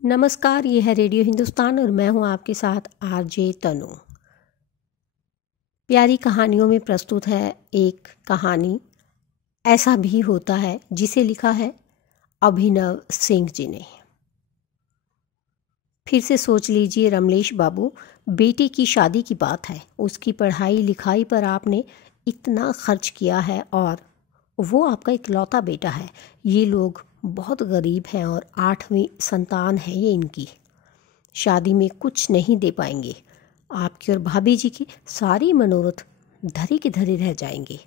नमस्कार, ये है रेडियो हिंदुस्तान और मैं हूँ आपके साथ आरजे तनु। प्यारी कहानियों में प्रस्तुत है एक कहानी, ऐसा भी होता है, जिसे लिखा है अभिनव सिंह जी ने। फिर से सोच लीजिए रमलेश बाबू, बेटे की शादी की बात है। उसकी पढ़ाई लिखाई पर आपने इतना खर्च किया है और वो आपका इकलौता बेटा है। ये लोग बहुत गरीब हैं और 8वीं संतान है ये इनकी। शादी में कुछ नहीं दे पाएंगे। आपकी और भाभी जी की सारी मनोरथ धरे के धरे रह जाएंगे।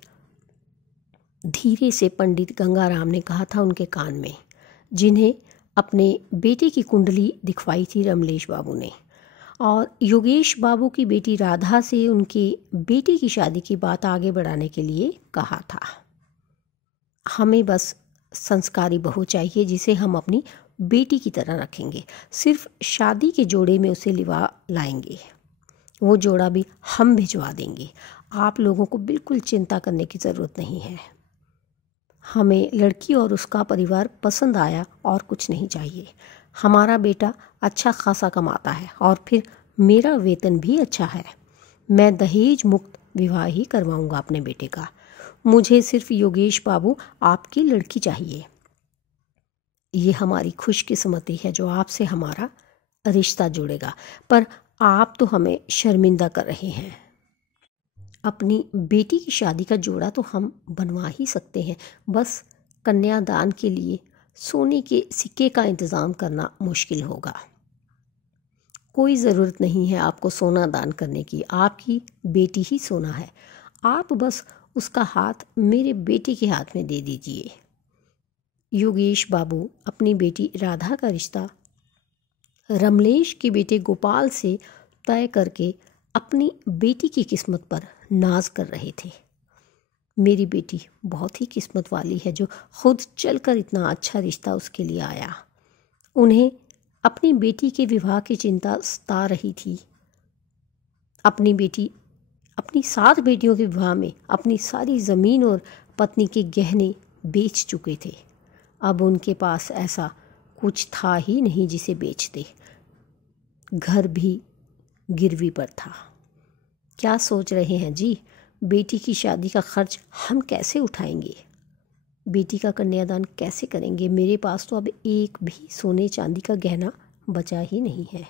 धीरे से पंडित गंगाराम ने कहा था उनके कान में, जिन्हें अपने बेटे की कुंडली दिखवाई थी रमलेश बाबू ने, और योगेश बाबू की बेटी राधा से उनके बेटे की शादी की बात आगे बढ़ाने के लिए कहा था। हमें बस संस्कारी बहू चाहिए जिसे हम अपनी बेटी की तरह रखेंगे। सिर्फ शादी के जोड़े में उसे लिवा लाएंगे। वो जोड़ा भी हम भिजवा देंगे। आप लोगों को बिल्कुल चिंता करने की ज़रूरत नहीं है। हमें लड़की और उसका परिवार पसंद आया और कुछ नहीं चाहिए। हमारा बेटा अच्छा खासा कमाता है और फिर मेरा वेतन भी अच्छा है। मैं दहेज मुक्त विवाह ही करवाऊंगा अपने बेटे का। मुझे सिर्फ योगेश बाबू आपकी लड़की चाहिए। ये हमारी खुशकिस्मती है जो आपसे हमारा रिश्ता जुड़ेगा, पर आप तो हमें शर्मिंदा कर रहे हैं। अपनी बेटी की शादी का जोड़ा तो हम बनवा ही सकते हैं, बस कन्यादान के लिए सोने के सिक्के का इंतज़ाम करना मुश्किल होगा। कोई ज़रूरत नहीं है आपको सोना दान करने की, आपकी बेटी ही सोना है। आप बस उसका हाथ मेरे बेटे के हाथ में दे दीजिए। योगेश बाबू अपनी बेटी राधा का रिश्ता रमलेश के बेटे गोपाल से तय करके अपनी बेटी की किस्मत पर नाज कर रहे थे। मेरी बेटी बहुत ही किस्मत वाली है जो खुद चलकर इतना अच्छा रिश्ता उसके लिए आया। उन्हें अपनी बेटी के विवाह की चिंता सता रही थी। अपनी 7 बेटियों के विवाह में अपनी सारी ज़मीन और पत्नी के गहने बेच चुके थे। अब उनके पास ऐसा कुछ था ही नहीं जिसे बेचते। घर भी गिरवी पर था। क्या सोच रहे हैं जी? बेटी की शादी का खर्च हम कैसे उठाएंगे? बेटी का कन्यादान कैसे करेंगे? मेरे पास तो अब एक भी सोने चांदी का गहना बचा ही नहीं है।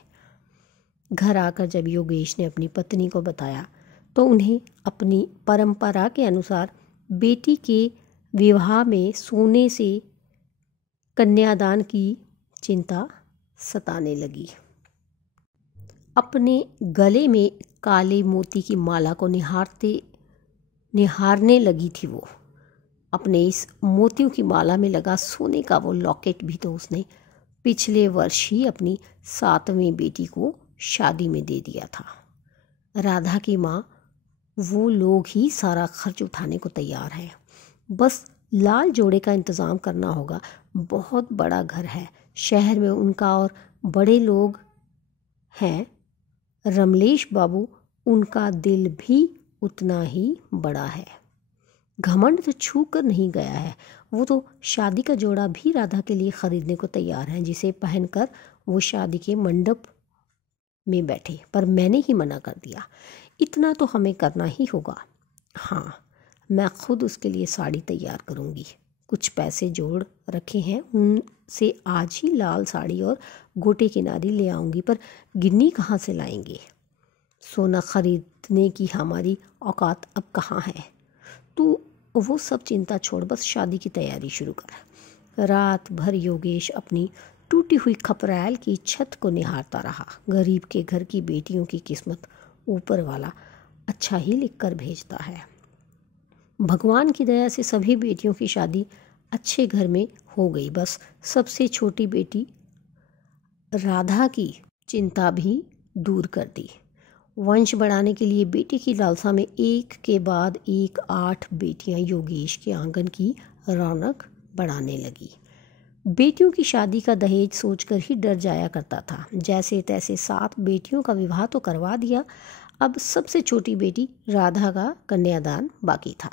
घर आकर जब योगेश ने अपनी पत्नी को बताया तो उन्हें अपनी परंपरा के अनुसार बेटी के विवाह में सोने से कन्यादान की चिंता सताने लगी। अपने गले में काले मोती की माला को निहारने लगी थी वो। अपने इस मोतियों की माला में लगा सोने का वो लॉकेट भी तो उसने पिछले वर्ष ही अपनी 7वीं बेटी को शादी में दे दिया था। राधा की माँ वो लोग ही सारा खर्च उठाने को तैयार हैं। बस लाल जोड़े का इंतज़ाम करना होगा। बहुत बड़ा घर है शहर में उनका और बड़े लोग हैं। रमलेश बाबू, उनका दिल भी उतना ही बड़ा है। घमंड तो छू कर नहीं गया है। वो तो शादी का जोड़ा भी राधा के लिए ख़रीदने को तैयार हैं, जिसे पहनकर वो शादी के मंडप में बैठे। पर मैंने ही मना कर दिया। इतना तो हमें करना ही होगा। हाँ, मैं खुद उसके लिए साड़ी तैयार करूँगी। कुछ पैसे जोड़ रखे हैं, उनसे आज ही लाल साड़ी और गोटे किनारी ले आऊँगी। पर गिन्नी कहाँ से लाएंगे? सोना खरीदने की हमारी औकात अब कहाँ है? तू वो सब चिंता छोड़, बस शादी की तैयारी शुरू कर। रात भर योगेश अपनी टूटी हुई खपरैल की छत को निहारता रहा। गरीब के घर की बेटियों की किस्मत ऊपर वाला अच्छा ही लिख कर भेजता है। भगवान की दया से सभी बेटियों की शादी अच्छे घर में हो गई। बस सबसे छोटी बेटी राधा की चिंता भी दूर कर दी। वंश बढ़ाने के लिए बेटी की लालसा में एक के बाद एक 8 बेटियां योगेश के आंगन की रौनक बढ़ाने लगी। बेटियों की शादी का दहेज सोचकर ही डर जाया करता था। जैसे तैसे 7 बेटियों का विवाह तो करवा दिया। अब सबसे छोटी बेटी राधा का कन्यादान बाकी था।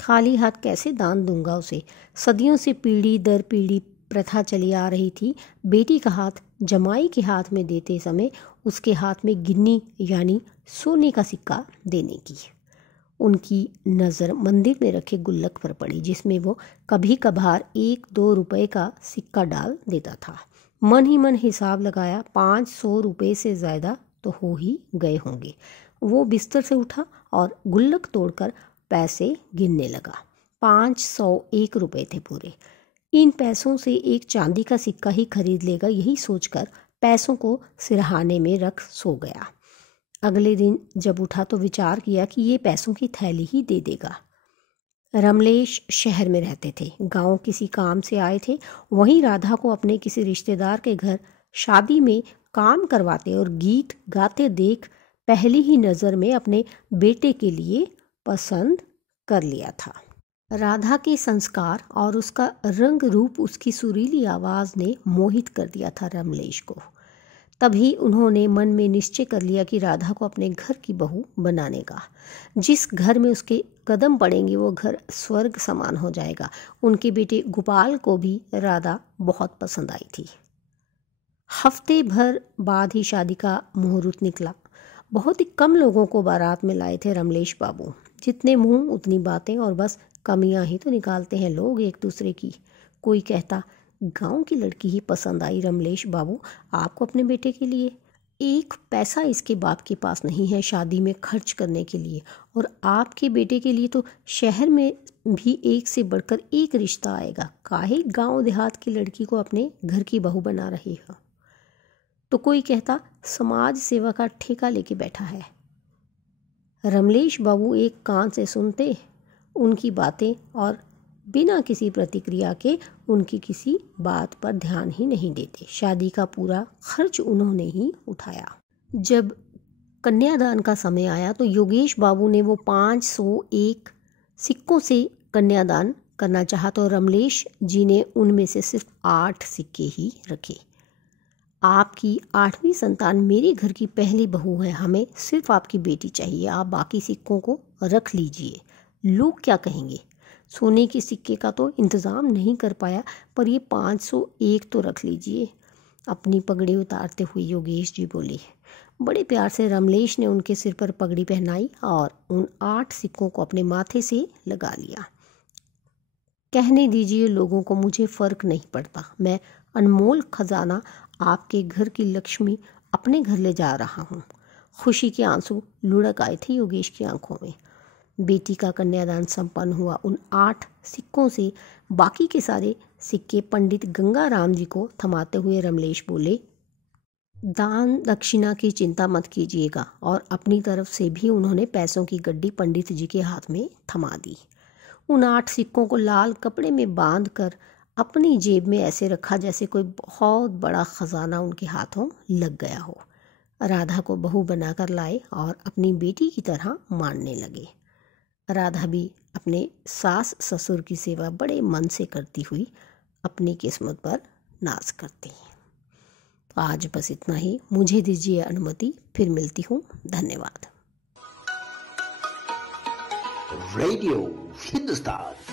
खाली हाथ कैसे दान दूंगा उसे? सदियों से पीढ़ी दर पीढ़ी प्रथा चली आ रही थी बेटी का हाथ जमाई के हाथ में देते समय उसके हाथ में गिन्नी यानी सोने का सिक्का देने की। उनकी नज़र मंदिर में रखे गुल्लक पर पड़ी जिसमें वो कभी कभार 1-2 रुपए का सिक्का डाल देता था। मन ही मन हिसाब लगाया 500 रुपये से ज़्यादा तो हो ही गए होंगे। वो बिस्तर से उठा और गुल्लक तोड़कर पैसे गिनने लगा। 501 रुपये थे पूरे। इन पैसों से एक चांदी का सिक्का ही खरीद लेगा, यही सोचकर पैसों को सिरहाने में रख सो गया। अगले दिन जब उठा तो विचार किया कि ये पैसों की थैली ही दे देगा। रमलेश शहर में रहते थे, गांव किसी काम से आए थे। वहीं राधा को अपने किसी रिश्तेदार के घर शादी में काम करवाते और गीत गाते देख पहली ही नज़र में अपने बेटे के लिए पसंद कर लिया था। राधा के संस्कार और उसका रंग रूप, उसकी सुरीली आवाज़ ने मोहित कर दिया था रमलेश को। तभी उन्होंने मन में निश्चय कर लिया कि राधा को अपने घर की बहू बनाने का। जिस घर में उसके कदम पड़ेंगे वो घर स्वर्ग समान हो जाएगा। उनके बेटे गोपाल को भी राधा बहुत पसंद आई थी। हफ्ते भर बाद ही शादी का मुहूर्त निकला। बहुत ही कम लोगों को बारात में लाए थे रमलेश बाबू। जितने मुंह उतनी बातें, और बस कमियां ही तो निकालते हैं लोग एक दूसरे की। कोई कहता, गांव की लड़की ही पसंद आई रमलेश बाबू आपको अपने बेटे के लिए। एक पैसा इसके बाप के पास नहीं है शादी में खर्च करने के लिए, और आपके बेटे के लिए तो शहर में भी एक से बढ़कर एक रिश्ता आएगा। काहे गांव देहात की लड़की को अपने घर की बहू बना रही हो। तो कोई कहता, समाज सेवा का ठेका लेके बैठा है। रमलेश बाबू एक कान से सुनते उनकी बातें और बिना किसी प्रतिक्रिया के उनकी किसी बात पर ध्यान ही नहीं देते। शादी का पूरा खर्च उन्होंने ही उठाया। जब कन्यादान का समय आया तो योगेश बाबू ने वो 501 सिक्कों से कन्यादान करना चाहा तो रमलेश जी ने उनमें से सिर्फ 8 सिक्के ही रखे। आपकी 8वीं संतान मेरे घर की पहली बहू है, हमें सिर्फ आपकी बेटी चाहिए, आप बाकी सिक्कों को रख लीजिए। लोग क्या कहेंगे। सोने के सिक्के का तो इंतज़ाम नहीं कर पाया, पर ये 501 तो रख लीजिए। अपनी पगड़ी उतारते हुए योगेश जी बोले। बड़े प्यार से रमलेश ने उनके सिर पर पगड़ी पहनाई और उन 8 सिक्कों को अपने माथे से लगा लिया। कहने दीजिए लोगों को, मुझे फ़र्क नहीं पड़ता। मैं अनमोल खजाना आपके घर की लक्ष्मी अपने घर ले जा रहा हूँ। खुशी के आंसू लुढ़क आए थे योगेश की आंखों में। बेटी का कन्यादान संपन्न हुआ। उन 8 सिक्कों से बाकी के सारे सिक्के पंडित गंगाराम जी को थमाते हुए रमलेश बोले, दान दक्षिणा की चिंता मत कीजिएगा। और अपनी तरफ से भी उन्होंने पैसों की गड्डी पंडित जी के हाथ में थमा दी। उन 8 सिक्कों को लाल कपड़े में बांध कर अपनी जेब में ऐसे रखा जैसे कोई बहुत बड़ा खजाना उनके हाथों लग गया हो। राधा को बहू बनाकर लाए और अपनी बेटी की तरह मानने लगे। राधा भी अपने सास ससुर की सेवा बड़े मन से करती हुई अपनी किस्मत पर नाज करती है। तो आज बस इतना ही। मुझे दीजिए अनुमति, फिर मिलती हूँ। धन्यवाद। रेडियो हिंदुस्तान